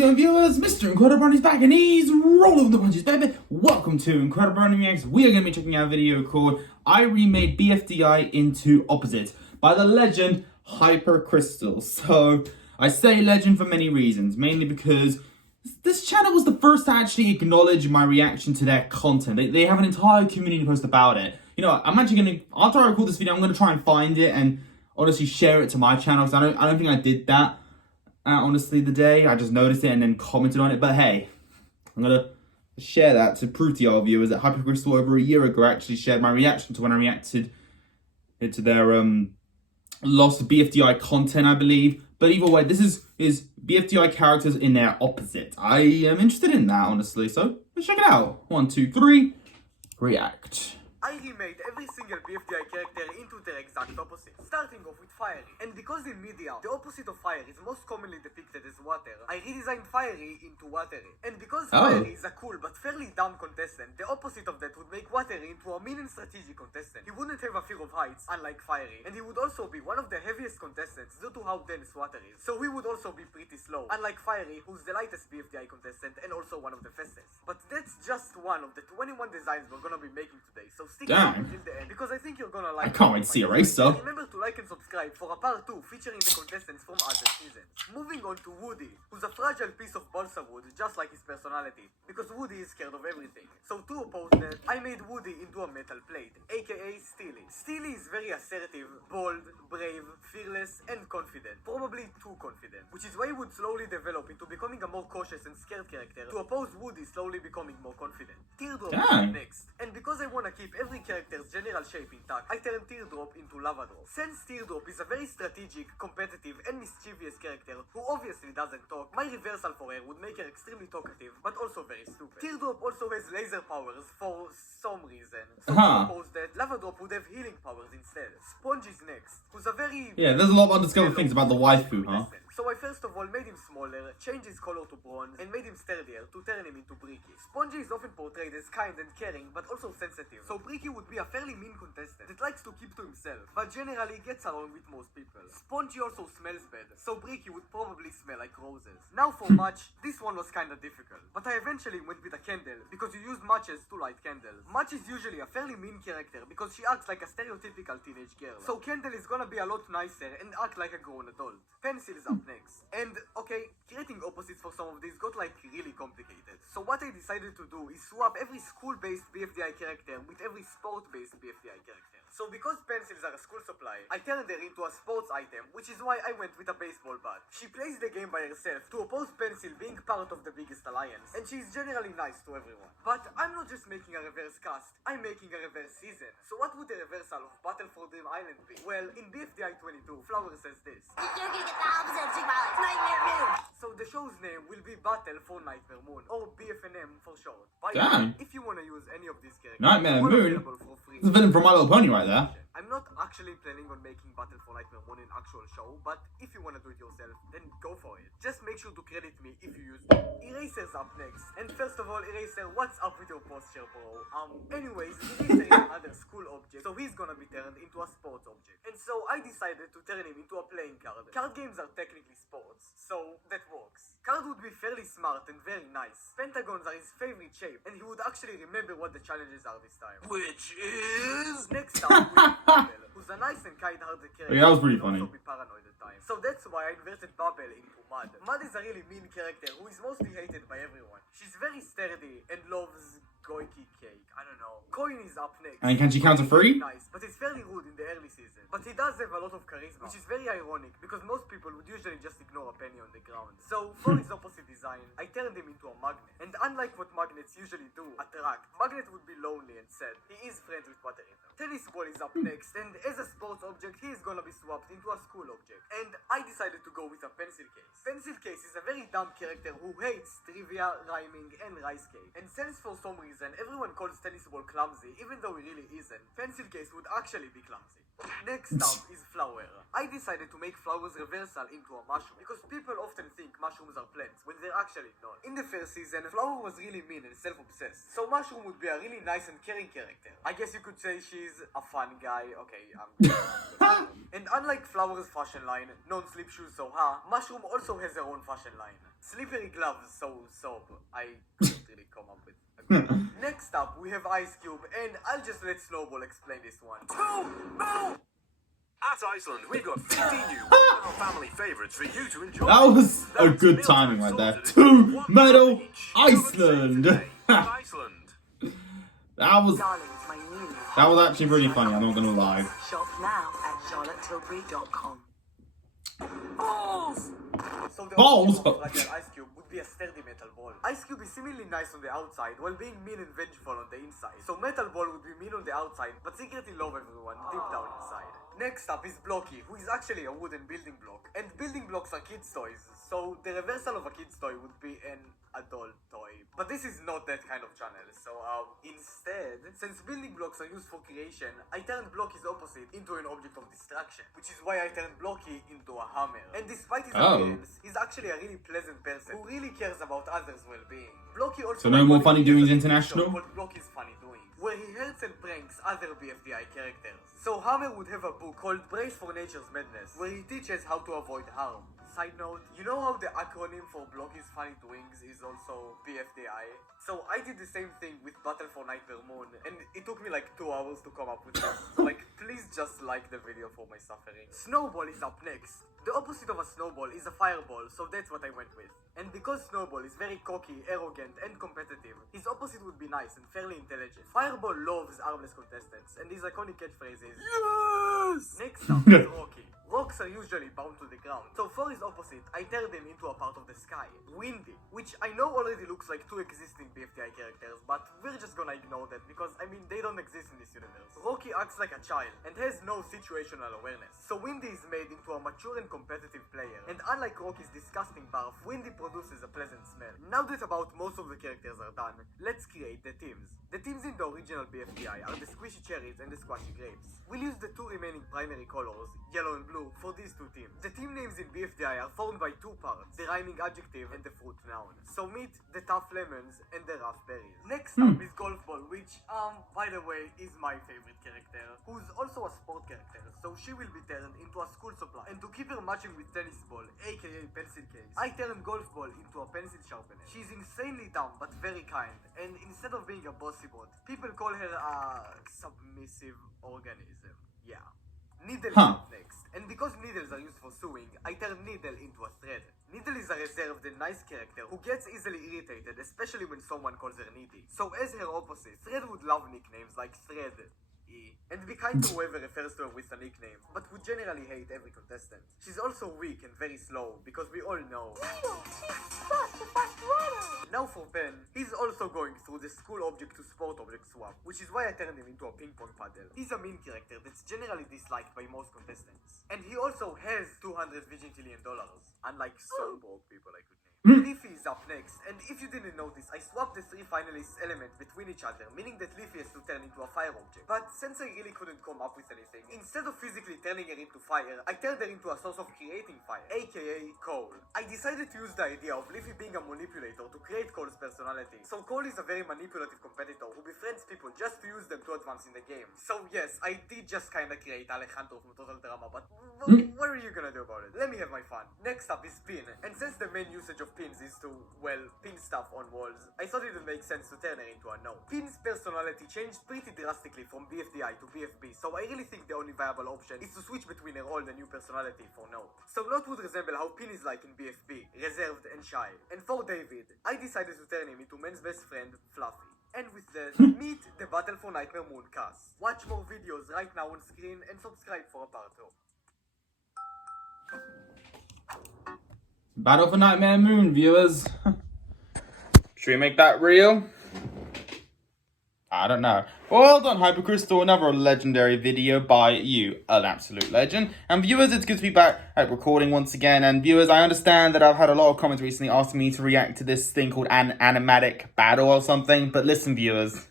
going, viewers? Mr. Incredi-Brony's back and he's rolling with the punches, baby. Welcome to Incredi-Brony Reacts. We are going to be checking out a video called I Remade BFDI into Opposite by the legend Hypercrystal. So, I say legend for many reasons, mainly because this channel was the first to actually acknowledge my reaction to their content. They have an entire community post about it. You know, I'm actually going to, after I record this video, I'm going to try and find it and honestly share it to my channel, because I don't think I did that. Honestly, the day I just noticed it and then commented on it. But hey, I'm gonna share that to prove to y'all viewers that Hypercrystal over a year ago actually shared my reaction to when I reacted to their lost BFDI content, I believe. But either way, this is BFDI characters in their opposite. I am interested in that, honestly. So let's check it out. 1, 2, 3, react. I remade every single BFDI character into their exact opposite, starting off with Fiery. And because in media, the opposite of Fire is most commonly depicted as water, I redesigned Fiery into Watery. And because Fiery is a cool but fairly dumb contestant, the opposite of that would make Watery into a mean and strategic contestant. He wouldn't have a fear of heights, unlike Fiery, and he would also be one of the heaviest contestants due to how dense water is. So he would also be pretty slow, unlike Fiery, who's the lightest BFDI contestant and also one of the fastest. But that's just one of the 21 designs we're gonna be making today, so stick around until the end, because I think you're gonna like it. I can't wait to see a race, though. Remember to like and subscribe for a part 2 featuring the contestants from other seasons. Moving on to Woody, who's a fragile piece of balsa wood, just like his personality, because Woody is scared of everything. So to oppose that, I made Woody into a metal plate, aka Steely. Steely is very assertive, bold, brave, fearless, and confident. Probably too confident, which is why he would slowly develop into becoming a more cautious and scared character, to oppose Woody slowly becoming more confident. Teardrop is next, and because I wanna keep every character's general shape intact, I turned Teardrop into Lava Drop. Since Teardrop is a very strategic, competitive, and mischievous character who obviously doesn't talk, my reversal for her would make her extremely talkative, but also very stupid. Teardrop also has laser powers for some reason, so to oppose that, Lava Drop would have healing powers instead. Sponge is next, who's a very... Yeah, there's a lot of undiscovered things about the waifu, huh? So I first of all made him smaller, changed his color to bronze, and made him sturdier to turn him into Bricky. Spongy is often portrayed as kind and caring, but also sensitive, so Bricky would be a fairly mean contestant that likes to keep to himself, but generally gets along with most people. Spongy also smells bad, so Bricky would probably smell like roses. Now for Match, this one was kinda difficult, but I eventually went with a candle, because you use matches to light candles. Match is usually a fairly mean character, because she acts like a stereotypical teenage girl, so Candle is gonna be a lot nicer and act like a grown adult. Pencil is up next. And, okay, creating opposites for some of these got like really complicated. So what I decided to do is swap every school-based BFDI character with every sport-based BFDI character. So because pencils are a school supply, I turned her into a sports item, which is why I went with a baseball bat. She plays the game by herself to oppose Pencil being part of the biggest alliance, and she's generally nice to everyone. But I'm not just making a reverse cast, I'm making a reverse season. So what would the reversal of Battle for Dream Island be? Well, in BFDI 22, Flower says this. You're gonna get the opposite of Sigma. It's Nightmare Moon. So the show's name will be Battle for Nightmare Moon, or BFNM for short. By the way, if you wanna use any of these characters, Nightmare Moon? for free. It's a villain from My Little Pony right there. I'm not actually planning on making Battle for Nightmare Moon an actual show, but if you wanna do it yourself, then go for it. Just make sure to credit me if you use it. Eraser's up next. And first of all, Eraser, what's up with your posture, bro? Anyways, Eraser is another school object, so he's gonna be turned into a sports object. And so I decided to turn him into a playing card. Card games are technically sports, so that works. Card would be fairly smart and very nice. Pentagons are his favorite shape, and he would actually remember what the challenges are this time. Which is... Next up, we have Babel, who's a nice and kind-hearted character. Yeah, that was pretty funny. Also be paranoid at times. So that's why I inverted Babel into Mud. Mud is a really mean character who is mostly hated by everyone. She's very sturdy and loves goiki cake. I don't know. Coin is up next. And can she count to 3? Nice, but he's fairly rude in the early season. But he does have a lot of charisma, which is very ironic because most people would usually just ignore a penny on the ground. So for his opposite design, I turned him into a magnet. And unlike what magnets usually do, attract, Magnet would be lonely and sad. He is friends with Water Eater. Tennis ball is up next, and as a sports object, he is gonna be swapped into a school object. And I decided to go with a pencil case. Pencil case is a very dumb character who hates trivia, rhyming, and rice cake. And since for some reason everyone calls tennis ball clumsy, even though he really isn't, pencil case would actually be clumsy. Next up is Flower. I decided to make Flower's reversal into a mushroom, because people often think mushrooms are plants, when they're actually not. In the first season, Flower was really mean and self-obsessed, so Mushroom would be a really nice and caring character. I guess you could say she's a fun guy, okay, And unlike Flower's fashion line, non-slip shoes so ha, Mushroom also has her own fashion line. Slippery gloves so soap, I couldn't really come up with a good one. Next up, we have Ice Cube, and I'll just let Snowball explain this one. At Iceland, we've got 15 new family favourites for you to enjoy. That was a good timing right there. 2 medal Iceland. That was actually really funny, I'm not gonna lie. Shop now at charlottetilbury.com. So the Balls? opposite of Ice Cube would be a sturdy Metal Ball. Ice Cube is seemingly nice on the outside while being mean and vengeful on the inside. So Metal Ball would be mean on the outside but secretly love everyone deep down inside. Next up is Blocky, who is actually a wooden building block. And building blocks are kids' toys, so the reversal of a kid's toy would be an adult toy. But this is not that kind of channel, so instead, since building blocks are used for creation, I turned Blocky's opposite into an object of destruction, which is why I turned Blocky into a hammer. And despite his appearance, he's actually a really pleasant person who really cares about others' well-being. Blocky also... So no more Funny Doings International? Called Blocky's Funny Doings, where he helps and pranks other BFDI characters. So Hammer would have a book called Brace for Nature's Madness, where he teaches how to avoid harm. Side note, you know how the acronym for Blocky's Funny Doings is also BFDI? So I did the same thing with Battle for Nightmare Moon, and it took me like 2 hours to come up with this. So like, please just like the video for my suffering. Snowball is up next. The opposite of a snowball is a fireball, so that's what I went with. And because Snowball is very cocky, arrogant, and competitive, his opposite would be nice and fairly intelligent. Fireball loves armless contestants, and his iconic catchphrase is YES! Next up is Rocky. Rocks are usually bound to the ground, so for his opposite, I turned him into a part of the sky. Windy, which I know already looks like 2 existing BFDI characters, but we're just gonna ignore that because, I mean, they don't exist in this universe. Rocky acts like a child and has no situational awareness, so Windy is made into a mature and competitive player, and unlike Rocky's disgusting barf, Windy produces a pleasant smell. Now that about most of the characters are done, let's create the teams. The teams in the original BFDI are the Squishy Cherries and the Squashy Grapes. We'll use the 2 remaining primary colors, yellow and blue, for these 2 teams. The team names in BFDI are formed by 2 parts, the rhyming adjective and the fruit noun. So meet the tough lemons and the rough berries. Next up is Golf Ball, which, by the way, is my favorite character, who's also a sport character, so she will be turned into a school supply. And to keep her matching with Tennis Ball, aka Pencil Case, I turned Golf Ball into a pencil sharpener. She's insanely dumb, but very kind, and instead of being a bossy bot, people call her a submissive organism. Yeah. Needle is up next, and because needles are used for sewing, I turn Needle into a thread. Needle is a reserved and nice character who gets easily irritated, especially when someone calls her needy. So as her opposite, Thread would love nicknames like Thread, and be kind to whoever refers to her with a nickname, but would generally hate every contestant. She's also weak and very slow, because we all know. Now for Ben, he's also going through the school object to sport object swap, which is why I turned him into a ping pong paddle. He's a mean character that's generally disliked by most contestants. And he also has $200 vigilillion, unlike some broke people I could name. Leafy is up next, and if you didn't notice, I swapped the 3 finalists' elements between each other, meaning that Leafy has to turn into a fire object. But since I really couldn't come up with anything, instead of physically turning her into fire, I turned her into a source of creating fire, aka Cole. I decided to use the idea of Leafy being a manipulator to create Cole's personality. So Cole is a very manipulative competitor who befriends people just to use them to advance in the game. So yes, I did just kinda create Alejandro from Total Drama, but what are you gonna do about it? Let me have my fun. Next up is Pin, and since the main usage of pins is to, well, pin stuff on walls, I thought it would make sense to turn her into a note. Pin's personality changed pretty drastically from BFDI to BFB, so I really think the only viable option is to switch between her old and new personality for Note. So Note would resemble how Pin is like in BFB, reserved and shy. And for David, I decided to turn him into men's best friend, Fluffy. And with that, meet the Battle for Nightmare Moon cast. Watch more videos right now on screen and subscribe for a part 2. Battle for Nightmare Moon, viewers. Should we make that real? I don't know. Well done, Hypercrystal, another legendary video by you, an absolute legend. And viewers, it's good to be back at recording once again. And viewers, I understand that I've had a lot of comments recently asking me to react to this thing called an animatic battle or something. But listen, viewers,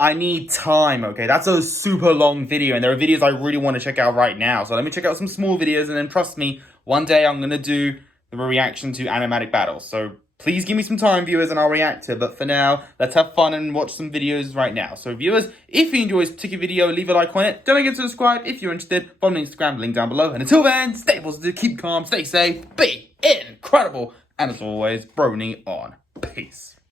I need time, okay? That's a super long video, and there are videos I really want to check out right now. So let me check out some small videos, and then trust me, one day I'm going to do the reaction to animatic battles. So please give me some time, viewers, and I'll react to it. But for now, let's have fun and watch some videos right now. So viewers, if you enjoy this particular video, leave a like on it. Don't forget to subscribe if you're interested. Follow me on Instagram, link down below. And until then, stay positive, keep calm, stay safe, be incredible. And as always, Brony on. Peace.